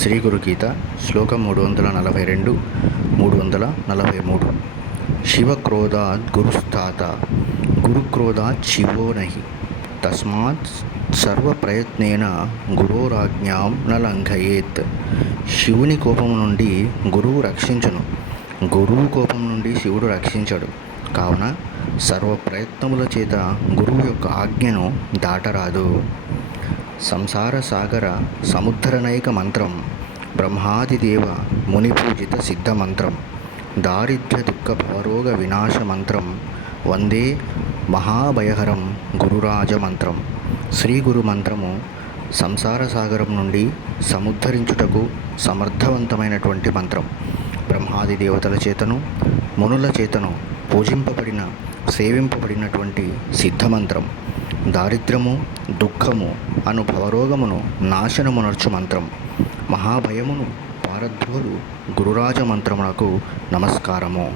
శ్రీ గురు గీత శ్లోకం 342 343. శివక్రోధాత్ గురుస్థాత గురుక్రోధాత్ శివో నహి తస్మాత్ సర్వప్రయత్నేన గురోరాజ్ఞాం న లంఘయేత్. శివుని కోపం నుండి గురువు రక్షించును, గురువు కోపం నుండి శివుడు రక్షించడు. కావున సర్వ ప్రయత్నముల చేత గురువు యొక్క ఆజ్ఞను దాటరాదు. సంసార సాగర సముద్ధరణైక మంత్రం, బ్రహ్మాదిదేవ మునిపూజిత సిద్ధమంత్రం, దారిద్ర్య దుఃఖ భవరోగ వినాశ మంత్రం, వందే మహాభయహరం గురురాజ మంత్రం. శ్రీ గురు మంత్రము సంసార సాగరం నుండి సముద్ధరించుటకు సమర్థవంతమైనటువంటి మంత్రం. బ్రహ్మాది దేవతల చేతను మునుల చేతను పూజింపబడిన సేవింపబడినటువంటి సిద్ధమంత్రం. దారిద్ర్యము దుఃఖము అను భవరోగమును నాశనమునర్చు మంత్రం. మహాభయమును పారద్రోలు గురురాజ మంత్రమునకు నమస్కారము.